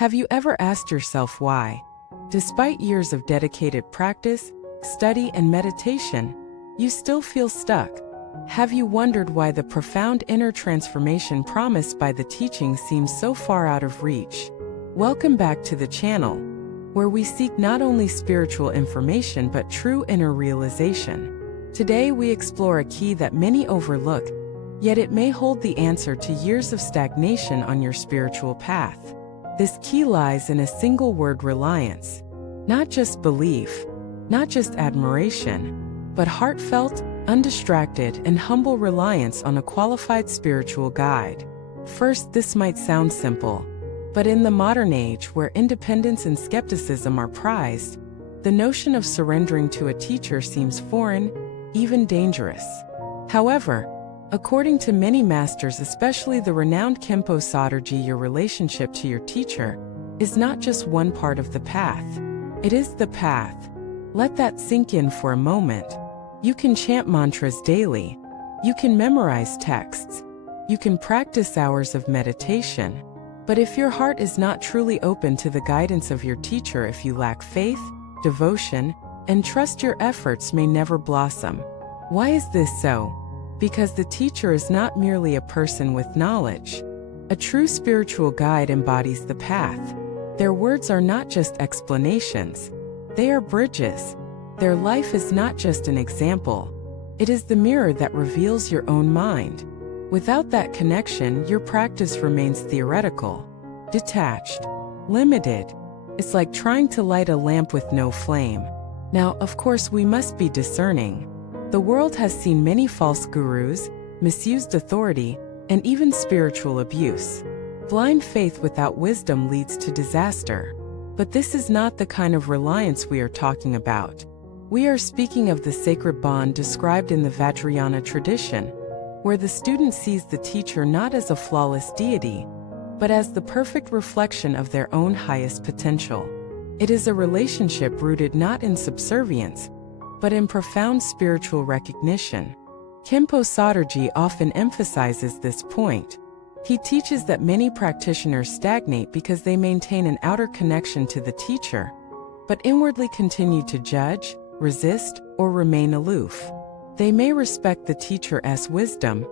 Have you ever asked yourself why, despite years of dedicated practice, study, and meditation, you still feel stuck? Have you wondered why the profound inner transformation promised by the teaching seems so far out of reach? Welcome back to the channel, where we seek not only spiritual information but true inner realization. Today we explore a key that many overlook, yet it may hold the answer to years of stagnation on your spiritual path. This key lies in a single word: reliance. Not just belief, not just admiration, but heartfelt, undistracted, and humble reliance on a qualified spiritual guide. First, this might sound simple, but in the modern age where independence and skepticism are prized, the notion of surrendering to a teacher seems foreign, even dangerous. However, according to many masters, especially the renowned Khenpo Soterji, your relationship to your teacher is not just one part of the path. It is the path. Let that sink in for a moment. You can chant mantras daily. You can memorize texts. You can practice hours of meditation. But if your heart is not truly open to the guidance of your teacher, if you lack faith, devotion, and trust, your efforts may never blossom. Why is this so? Because the teacher is not merely a person with knowledge. A true spiritual guide embodies the path. Their words are not just explanations. They are bridges. Their life is not just an example. It is the mirror that reveals your own mind. Without that connection, your practice remains theoretical, detached, limited. It's like trying to light a lamp with no flame. Now, of course, we must be discerning. The world has seen many false gurus, misused authority, and even spiritual abuse. Blind faith without wisdom leads to disaster. But this is not the kind of reliance we are talking about. We are speaking of the sacred bond described in the Vajrayana tradition, where the student sees the teacher not as a flawless deity, but as the perfect reflection of their own highest potential. It is a relationship rooted not in subservience, but in profound spiritual recognition. Khenpo Soterji often emphasizes this point. He teaches that many practitioners stagnate because they maintain an outer connection to the teacher, but inwardly continue to judge, resist, or remain aloof. They may respect the teacher's wisdom,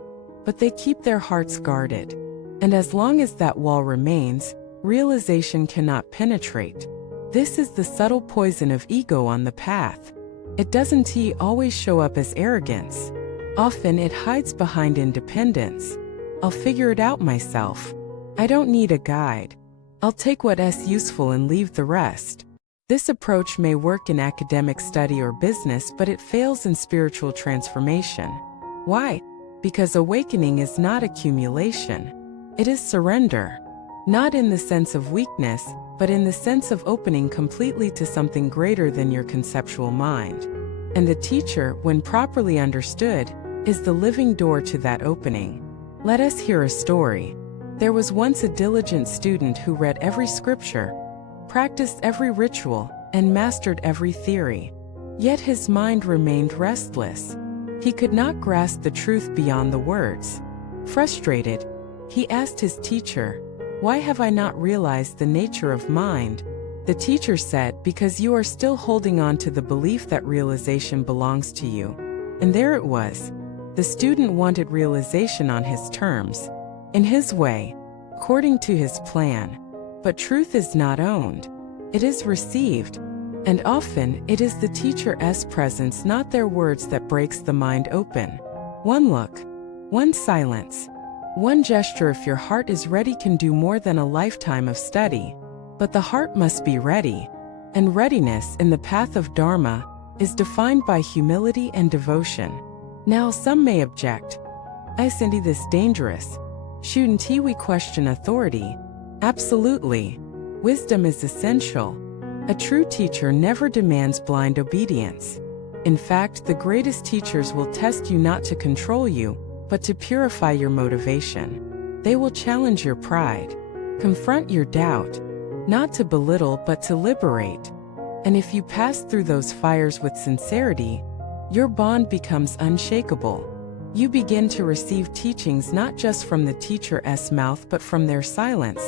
but they keep their hearts guarded. And as long as that wall remains, realization cannot penetrate. This is the subtle poison of ego on the path. It doesn't always show up as arrogance. Often it hides behind independence. I'll figure it out myself. I don't need a guide. I'll take what's useful and leave the rest. This approach may work in academic study or business, but it fails in spiritual transformation. Why? Because awakening is not accumulation. It is surrender. Not in the sense of weakness, but in the sense of opening completely to something greater than your conceptual mind. And the teacher, when properly understood, is the living door to that opening. Let us hear a story. There was once a diligent student who read every scripture, practiced every ritual, and mastered every theory. Yet his mind remained restless. He could not grasp the truth beyond the words. Frustrated, he asked his teacher, "Why have I not realized the nature of mind?" The teacher said, "Because you are still holding on to the belief that realization belongs to you." And there it was. The student wanted realization on his terms, in his way, according to his plan. But truth is not owned. It is received. And often, it is the teacher's presence, not their words, that breaks the mind open. One look, one silence, one gesture, if your heart is ready, can do more than a lifetime of study. But the heart must be ready. And readiness in the path of Dharma is defined by humility and devotion. Now some may object. Isn't this dangerous? Shouldn't we question authority? Absolutely. Wisdom is essential. A true teacher never demands blind obedience. In fact, the greatest teachers will test you not to control you, but to purify your motivation. They will challenge your pride, confront your doubt, not to belittle but to liberate. And if you pass through those fires with sincerity, your bond becomes unshakable. You begin to receive teachings not just from the teacher's mouth but from their silence,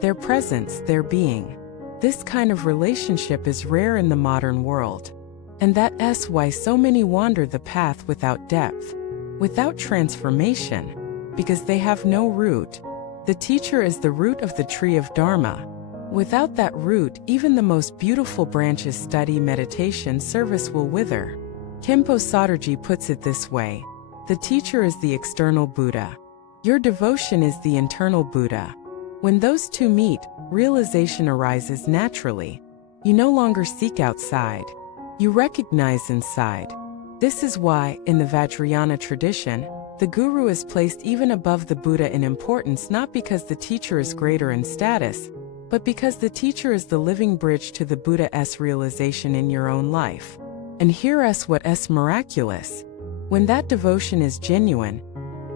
their presence, their being. This kind of relationship is rare in the modern world. And that's why so many wander the path without depth, without transformation, because they have no root. The teacher is the root of the tree of Dharma. Without that root, even the most beautiful branches, study, meditation, service will wither. Khenpo Soterji puts it this way: the teacher is the external Buddha. Your devotion is the internal Buddha. When those two meet, realization arises naturally. You no longer seek outside. You recognize inside. This is why, in the Vajrayana tradition, the guru is placed even above the Buddha in importance, not because the teacher is greater in status, but because the teacher is the living bridge to the Buddha's realization in your own life. And here's what's miraculous. When that devotion is genuine,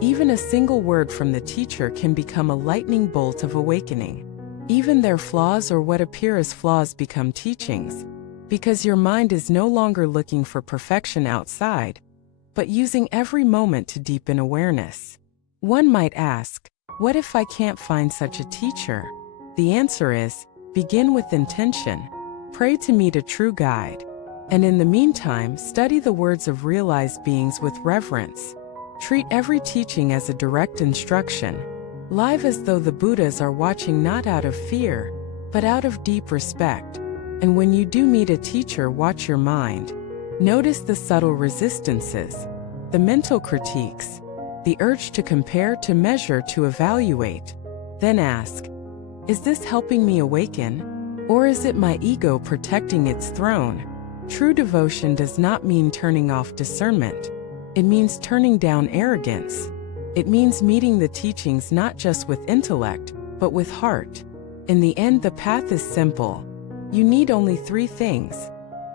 even a single word from the teacher can become a lightning bolt of awakening. Even their flaws or what appear as flaws become teachings, because your mind is no longer looking for perfection outside, but using every moment to deepen awareness. One might ask, what if I can't find such a teacher? The answer is, begin with intention. Pray to meet a true guide. And in the meantime, study the words of realized beings with reverence. Treat every teaching as a direct instruction. Live as though the Buddhas are watching, not out of fear, but out of deep respect. And when you do meet a teacher, watch your mind. Notice the subtle resistances, the mental critiques, the urge to compare, to measure, to evaluate. Then ask, is this helping me awaken? Or is it my ego protecting its throne? True devotion does not mean turning off discernment. It means turning down arrogance. It means meeting the teachings not just with intellect, but with heart. In the end, the path is simple. You need only 3 things: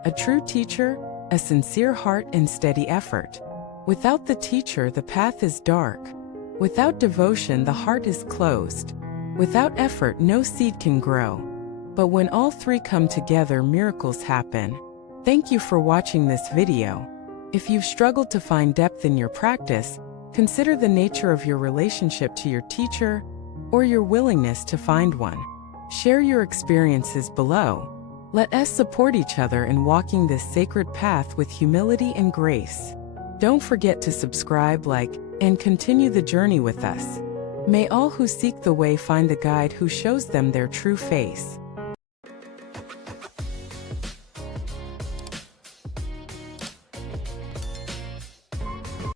a true teacher, a sincere heart, and steady effort. Without the teacher, the path is dark. Without devotion, the heart is closed. Without effort, no seed can grow. But when all 3 come together, miracles happen. Thank you for watching this video. If you've struggled to find depth in your practice, consider the nature of your relationship to your teacher or your willingness to find one. Share your experiences below. Let us support each other in walking this sacred path with humility and grace. Don't forget to subscribe, like, and continue the journey with us. May all who seek the way find the guide who shows them their true face.